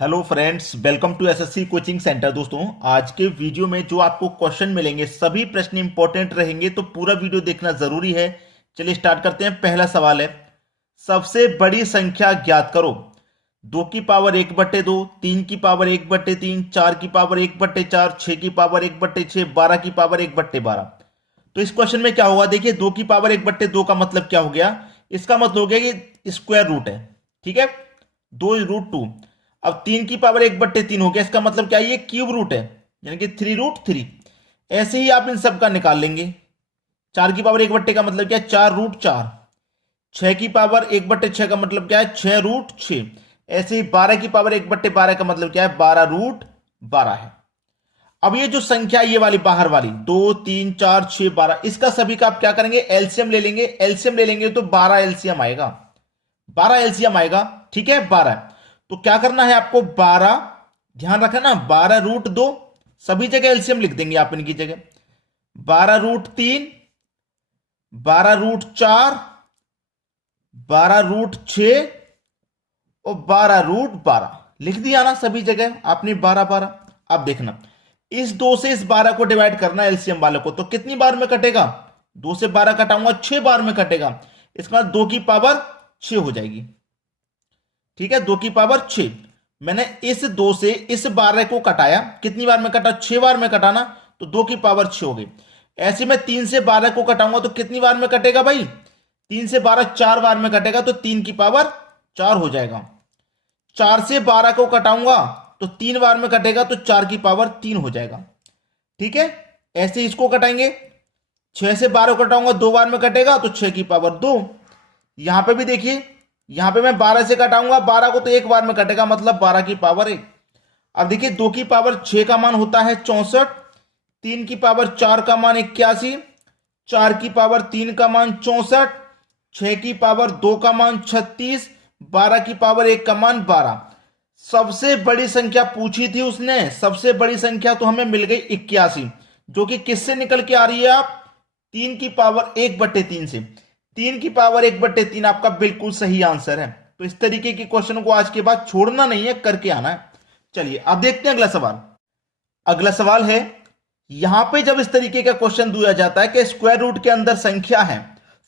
Hello friends, welcome to SSC coaching centre. दोस्तों, आज के वीडियो में जो आपको क्वेश्चन मिलेंगे सभी प्रश्न इंपॉर्टेंट रहेंगे, तो पूरा वीडियो देखना जरूरी है। चलिए स्टार्ट करते हैं। पहला सवाल है, सबसे बड़ी संख्या ज्ञात करो। 2 की पावर 1/2, 3 की पावर 1/3, 4 की पावर 1/4, 6 की पावर 1/6, 12 की पावर 1/12। तो इस क्वेश्चन में क्या होगा, देखिए 2 की पावर 1/2 का मतलब क्या हो गया, इसका मतलब हो गया कि स्क्वायर रूट है। ठीक है, 2√2। अब 3 की पावर 1/3 हो गया, इसका मतलब क्या है, ये क्यूब रूट है, यानी कि 3√3। ऐसे ही आप इन सब का निकाल लेंगे। 4 की पावर 1/का मतलब क्या है, 4√4। 6 की पावर 1/6 का मतलब क्या है, 6√6। ऐसे ही 12 की पावर 1/12 का मतलब क्या है, 12√12 है। अब ये जो संख्या, ये वाली बाहर वाली 2, 3, 4, 6, 12, इसका सभी का आप क्या करेंगे, एलसीएम ले लेंगे। एलसीएम ले लेंगे तो 12 एलसीएम आएगा। 12 एलसीएम आएगा। ठीक है, 12। तो क्या करना है आपको, 12, ध्यान रखना ना, 12√2, सभी जगह एलसीएम लिख देंगे आप इनकी जगह। 12√3, 12√4, 12√6 और 12√12 लिख दिया ना सभी जगह आपने, 12 12। अब देखना, इस 2 से इस 12 को डिवाइड करना एलसीएम वाले को, तो कितनी बार में कटेगा, 2 से 12 कटाऊंगा 6 बार में कटेगा। इसका 2 की पावर 6 हो जाएगी। ठीक है, 2 की पावर 6। मैंने इस 2 से इस 12 को कटाया, कितनी बार में कटा, 6 बार में कटाना, तो 2 की पावर 6 हो गई। ऐसे में 3 से 12 को कटाऊंगा तो कितनी बार में कटेगा भाई, 3 से 12 4 बार में कटेगा, तो 3 की पावर 4 हो जाएगा। 4 से 12 को कटाऊंगा तो 3 बार में कटेगा, तो 4 की पावर 3 हो जाएगा। ठीक है, ऐसे ही इसको कटाएंगे। 6 से 12 को कटाऊंगा 2 बार में कटेगा, तो 6 की पावर 2। यहां पे भी देखिए, यहां पे मैं 12 से कटाऊंगा 12 को, तो एक बार में कटेगा, मतलब 12 की पावर 1। अब देखिए 2 की पावर 6 का मान होता है 64, 3 की पावर 4 का मान 81, 4 की पावर 3 का मान 64, 6 की पावर 2 का मान 36, 12 की पावर 1 का मान 12। सबसे बड़ी संख्या पूछी थी उसने, सबसे बड़ी संख्या तो हमें मिल गई 81, जो कि किससे निकल के आ रही है आप, 3 की पावर 1/3 से। 3 की पावर 1/3 आपका बिल्कुल सही आंसर है। तो इस तरीके के क्वेश्चन को आज के बाद छोड़ना नहीं है, करके आना है। चलिए अब देखते हैं अगला सवाल। अगला सवाल है, यहां पे जब इस तरीके का क्वेश्चन दिया जाता है कि स्क्वायर रूट के अंदर संख्या है,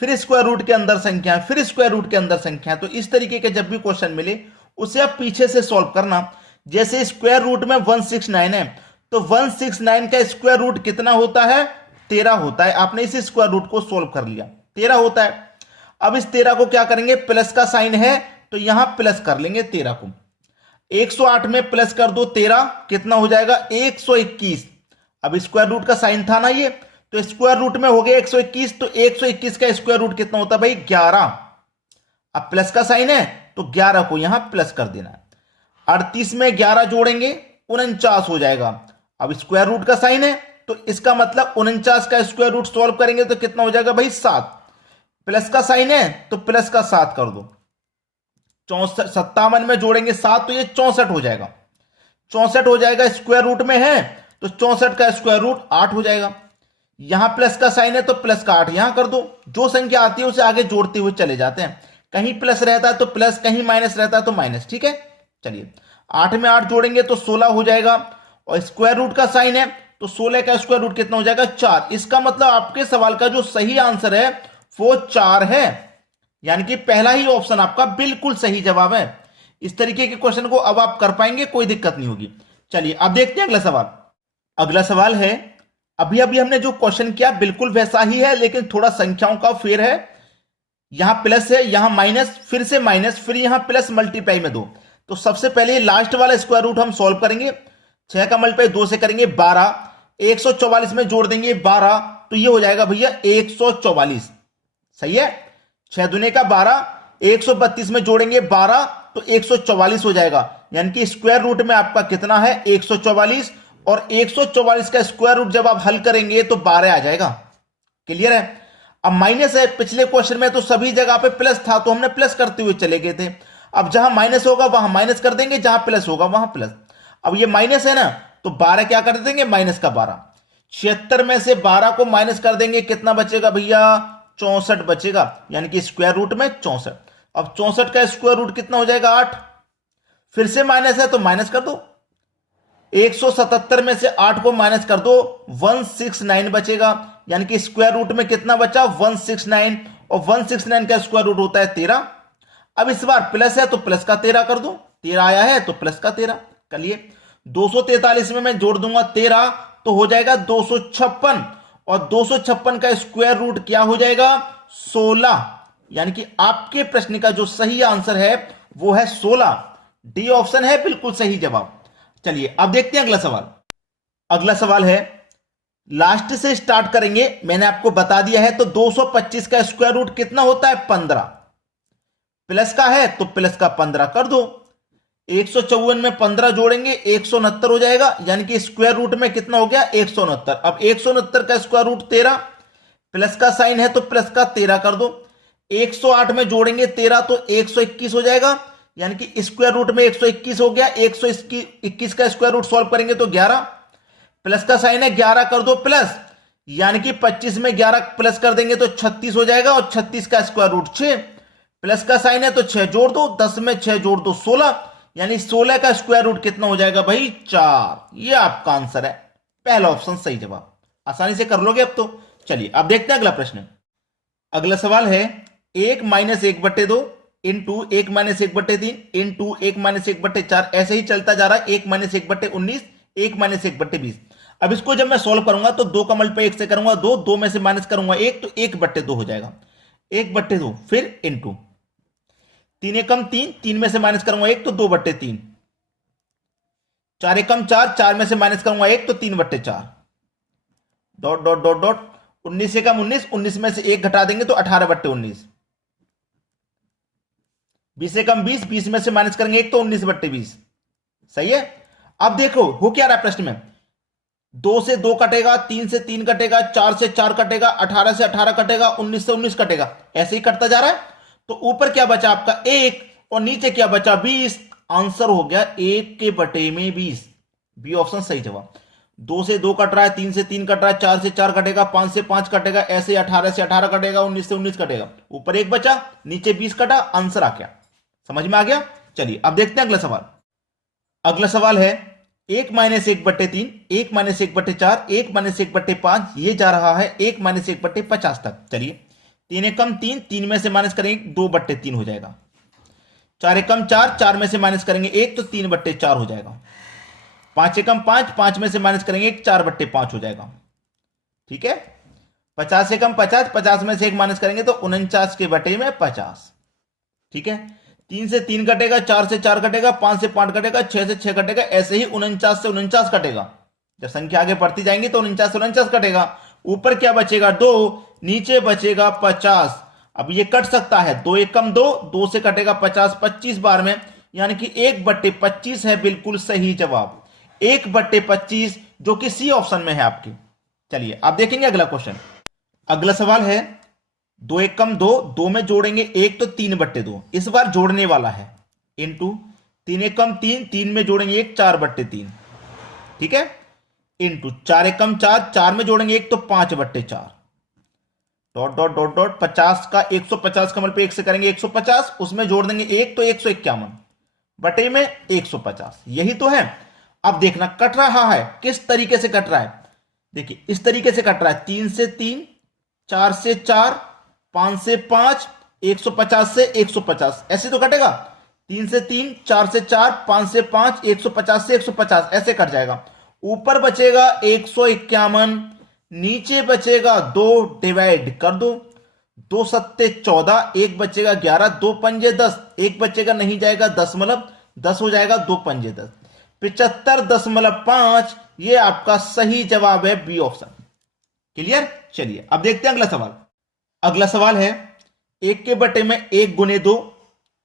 फिर स्क्वायर रूट के अंदर संख्या है, फिर स्क्वायर रूट के अंदर संख्या है, तो इस तरीके के जब भी क्वेश्चन मिले उसे आप पीछे से सॉल्व करना। जैसे स्क्वायर रूट में 169 है, तो 169 का स्क्वायर रूट कितना होता है, 13 होता है। आपने इस स्क्वायर रूट को सोल्व कर लिया, 13 होता है। अब इस 13 को क्या करेंगे, प्लस का साइन है तो यहां प्लस कर लेंगे 13 को। 108 में प्लस कर दो 13, कितना हो जाएगा, 121। अब स्क्वायर रूट का साइन था ना ये, तो स्क्वायर रूट में हो गया 121, तो 121 का स्क्वायर रूट कितना होता है भाई, 11। अब प्लस का साइन है तो 11 को यहां प्लस कर देना है। 38 में 11 जोड़ेंगे 49 हो जाएगा। अब स्क्वायर रूट का साइन है तो इसका मतलब 49 का स्क्वायर रूट सॉल्व करेंगे तो कितना हो जाएगा भाई, 7। प्लस का साइन है तो प्लस का 7 कर दो। 64, 57 में जोड़ेंगे 7 तो ये 64 हो जाएगा। 64 हो जाएगा, स्क्वायर रूट में है तो 64 का स्क्वायर रूट 8 हो जाएगा। यहां प्लस का साइन है तो प्लस का 8 यहां कर दो। जो संख्या आती है उसे आगे जोड़ते हुए चले जाते हैं, कहीं प्लस रहता है तो प्लस, कहीं माइनस रहता है तो माइनस। ठीक है, चलिए 8 में 8 जोड़ेंगे तो 16 हो जाएगा, और स्क्वायर रूट का साइन है तो 16 का स्क्वायर रूट कितना हो जाएगा, 4। इसका मतलब आपके सवाल का जो सही आंसर है वो 4 है, यानी कि पहला ही ऑप्शन आपका बिल्कुल सही जवाब है। इस तरीके के क्वेश्चन को अब आप कर पाएंगे, कोई दिक्कत नहीं होगी। चलिए अब देखते हैं अगला सवाल। अगला सवाल है, अभी अभी हमने जो क्वेश्चन किया बिल्कुल वैसा ही है, लेकिन थोड़ा संख्याओं का फेर है। यहां प्लस है, यहां माइनस, फिर से माइनस, फिर यहां प्लस, मल्टीप्लाई में 2। तो सबसे पहले लास्ट वाला स्क्वायर रूट हम सॉल्व करेंगे। 6 का मल्टीप्लाई 2 से करेंगे 12, 144 में जोड़ देंगे 12, तो ये हो जाएगा भैया 144। सही है, 6 दुने का 12, 132 में जोड़ेंगे 12 तो 144 हो जाएगा। यानी कि स्क्वायर रूट में आपका कितना है, 144, और 144 का स्क्वायर रूट जब आप हल करेंगे तो 12 आ जाएगा। क्लियर है। अब माइनस है, पिछले क्वेश्चन में तो सभी जगह पे प्लस था तो हमने प्लस करते हुए चले गए थे। अब जहां माइनस होगा वहां माइनस कर देंगे, जहां प्लस होगा वहां प्लस। अब ये माइनस है ना, तो 12 क्या कर देंगे, माइनस का 12। 76 में से 12 को माइनस कर देंगे, कितना बचेगा भैया, 64 बचेगा, यानी कि स्क्वायर रूट में 64। अब 64 का स्क्वायर रूट कितना हो जाएगा, 8। फिर से माइनस है तो माइनस कर दो, 177 में से 8 को माइनस कर दो, 169 बचेगा, यानी कि स्क्वायर रूट में कितना बचा 169, और 169 का स्क्वायर रूट होता है 13। अब इस बार प्लस है तो प्लस का 13 कर दो, 13 आया है तो प्लस का 13 कर लिए। 243 में मैं जोड़ दूंगा 13 तो हो जाएगा 256, और 256 का स्क्वायर रूट क्या हो जाएगा 16, यानी कि आपके प्रश्न का जो सही आंसर है वो है 16। डी ऑप्शन है बिल्कुल सही जवाब। चलिए अब देखते हैं अगला सवाल। अगला सवाल है, लास्ट से स्टार्ट करेंगे, मैंने आपको बता दिया है। तो 225 का स्क्वायर रूट कितना होता है 15, प्लस का है तो प्लस का 15 कर दो, 154 में 15 जोड़ेंगे 169 हो जाएगा, यानी कि स्क्वायर रूट में कितना हो गया 169। अब 169 का स्क्वायर रूट 13, प्लस का साइन है तो प्लस का 13 कर दो, 108 में जोड़ेंगे 13 तो 121 हो जाएगा, यानी कि स्क्वायर रूट में 121 हो गया। 121 का स्क्वायर रूट सॉल्व करेंगे तो 11, प्लस का साइन है 11 कर दो प्लस, यानी कि 25 में 11 प्लस कर देंगे तो 36 हो जाएगा, और 36 का स्क्वायर रूट 6, प्लस का साइन है तो 6 जोड़ दो, 10 में 6 जोड़ दो 16, यानी 16 का स्क्वायर रूट कितना हो जाएगा भाई 4। ये आपका आंसर है, पहला ऑप्शन सही जवाब। आसानी से कर लोगे अब तो। चलिए अब देखते हैं अगला प्रश्न। अगला सवाल है 1 minus 1/2 into 1 minus 1/3 into 1 minus 1/4, ऐसे ही चलता जा रहा है। 1 माइनस 1/19, 1 माइनस 1/20। अब इसको जब मैं सॉल्व करूंगा तो 2 का मल्टीप्लाई 1 से करूंगा 2, 2 में से माइनस करूंगा 1 तो 1/2 हो जाएगा, 1/2 फिर इंटू 3 एकम 3, 3 में से माइनस करूंगा 1 तो 2/3, 4 एकम 4, 4 में से माइनस करूंगा 1 तो 3/4, डॉट डॉट डॉट डॉट, 19 एकम 19, 19 में से 1 घटा देंगे तो 18/19, 20 एकम 20, 20 में से माइनस करेंगे 1 तो 19/20। सही है। अब देखो हो क्या रहा है प्रश्न में, 2 से 2 कटेगा, 3 से 3 कटेगा, 4 से 4 कटेगा, 18 से 18 कटेगा, 19 से 19 कटेगा, ऐसे ही कटता जा रहा है। तो ऊपर क्या बचा आपका 1 और नीचे क्या बचा 20। आंसर हो गया 1/20। बी ऑप्शन सही जवाब। 2 से 2 कट रहा है, 3 से 3 कट रहा है, 4 से 4 कटेगा, 5 से 5 कटेगा, ऐसे 18 से 18 कटेगा, 19 से 19 कटेगा, ऊपर 1 बचा, नीचे 20 कटा, आंसर आ गया। समझ में आ गया। चलिए अब देखते हैं अगला सवाल। अगला सवाल है 1 माइनस 1/3, 1 माइनस 1/4, 1 माइनस 1/5, ये जा रहा है 1 माइनस 1/50 तक। चलिए 3 एकम 3, 3 में से माइनस करेंगे 2/3 हो जाएगा, 4 एकम 4, 4 में से माइनस करेंगे 1 तो 3/4 हो जाएगा, 5 एकम 5, 5 में से माइनस करेंगे 1 4/5 हो जाएगा। ठीक है। 50 एकम 50, 50 में से 1 माइनस करेंगे तो 49 के बटे में 50। ठीक है। 3 से 3 कटेगा, 4 से 4 कटेगा, 5 से 5 कटेगा, 6 से 6 कटेगा, ऐसे ही 49 से 49 कटेगा। जब संख्या आगे बढ़ती जाएंगी तो 49 से 49 कटेगा, ऊपर क्या बचेगा 2, नीचे बचेगा 50। अब ये कट सकता है, 2 एकम 2, 2 से कटेगा 50, 25 बार में, यानी कि 1/25 है बिल्कुल सही जवाब, 1/25, जो कि सी ऑप्शन में है आपके। चलिए आप देखेंगे अगला क्वेश्चन। अगला सवाल है 2 एकम 2, 2 में जोड़ेंगे 1 तो 3/2, इस बार जोड़ने वाला है, इंटू 3 एकम 3, 3 में जोड़ेंगे 1 4/3। ठीक है। इंटू 4 एकम 4, 4 में जोड़ेंगे 1 तो 5/4, डॉट डॉट डॉट डॉट, 50 का 150 का मल्टीप्लाई 1 से करेंगे 150, उसमें जोड़ देंगे 1 तो 151 बटे में 150। यही तो है। अब देखना कट रहा है किस तरीके से कट रहा है। देखिए इस तरीके से कट रहा है, 3 से 3, 4 से 4, 5 से 5, 150 से 150, ऐसे तो कटेगा। 3 से 3, 4 से 4, 5 से 5, 150 से 150, ऐसे कट जाएगा। ऊपर बचेगा 151, नीचे बचेगा 2, डिवाइड कर दो, 2 सत्ते 14, 1 बचेगा 11, 2 पंजे 10, 1 बचेगा नहीं जाएगा दशमलव, 10 हो जाएगा, 2 पंजे 10, 75.5। ये आपका सही जवाब है, बी ऑप्शन। क्लियर। चलिए अब देखते हैं अगला सवाल। अगला सवाल है 1 के बटे में 1 गुने 2,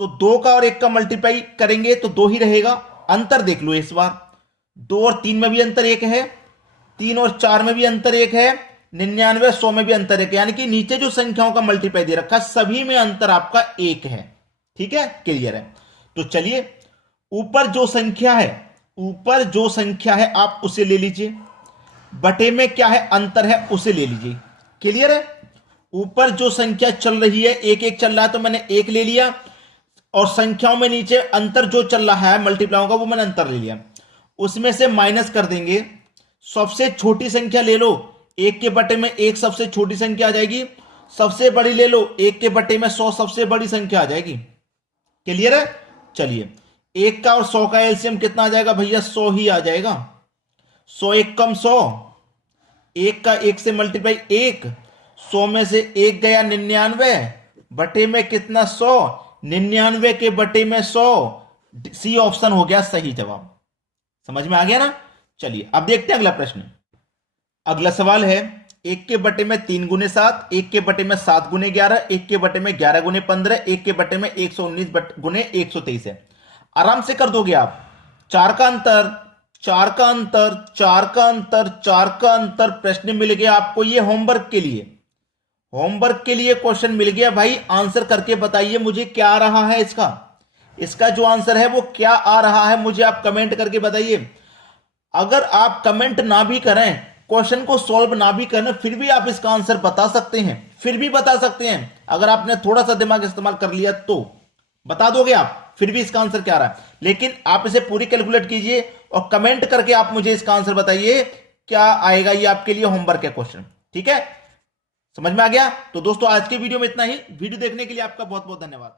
तो 2 का और 1 का मल्टीप्लाई करेंगे तो 2 ही रहेगा। अंतर देख लो इस बार, 2 और 3 में भी अंतर 1 है, 3 और 4 में भी अंतर 1 है, 99 100 में भी अंतर 1 है, यानी कि नीचे जो संख्याओं का मल्टीप्लाई दे रखा है सभी में अंतर आपका 1 है। ठीक है। क्लियर है। तो चलिए ऊपर जो संख्या है, ऊपर जो संख्या है आप उसे ले लीजिए, बटे में क्या है अंतर है उसे ले लीजिए। क्लियर है। ऊपर जो संख्या चल रही है 1 1 चल रहा है तो मैंने 1 ले लिया, और संख्याओं में नीचे अंतर जो चल रहा है मल्टीप्लाई का, वो मैंने अंतर ले लिया, उसमें से माइनस कर देंगे। सबसे छोटी संख्या ले लो, 1 के बटे में 1 सबसे छोटी संख्या आ जाएगी। सबसे बड़ी ले लो, 1 के बटे में 100 सबसे बड़ी संख्या आ जाएगी। क्लियर है? चलिए, 1 का और 100 का एलसीएम कितना आ जाएगा भैया? 100 ही आ जाएगा। 100 एक कम 100, 1 का 1 से मल्टीप्लाई 1, 100 में से 1 गया 99, बटे में कितना? 100, 99 के बटे में 100। सी ऑप्शन हो गया सही जवाब। समझ में आ गया ना? चलिए अब देखते हैं अगला प्रश्न। अगला सवाल है 1 के बटे में 3 गुने 7, 1 के बटे में 7 गुने 11, 1 के बटे में 11 गुने 15, 1 के बटे में 119 गुने 123 है। आराम से कर दोगे आप। 4 का अंतर, 4 का अंतर, 4 का अंतर, 4 का अंतर। प्रश्न मिल गया आपको ये होमवर्क के लिए। होमवर्क के लिए क्वेश्चन मिल गया भाई। आंसर करके बताइए मुझे क्या आ रहा है इसका। इसका जो आंसर है वो क्या आ रहा है मुझे आप कमेंट करके बताइए। अगर आप कमेंट ना भी करें, क्वेश्चन को सॉल्व ना भी करें, फिर भी आप इसका आंसर बता सकते हैं। फिर भी बता सकते हैं। अगर आपने थोड़ा सा दिमाग इस्तेमाल कर लिया तो बता दोगे आप फिर भी इसका आंसर क्या आ रहा है। लेकिन आप इसे पूरी कैलकुलेट कीजिए और कमेंट करके आप मुझे इसका आंसर बताइए क्या आएगा। ये आपके लिए होमवर्क है क्वेश्चन। ठीक है? समझ में आ गया? तो दोस्तों आज के वीडियो में इतना ही। वीडियो देखने के लिए आपका बहुत बहुत धन्यवाद।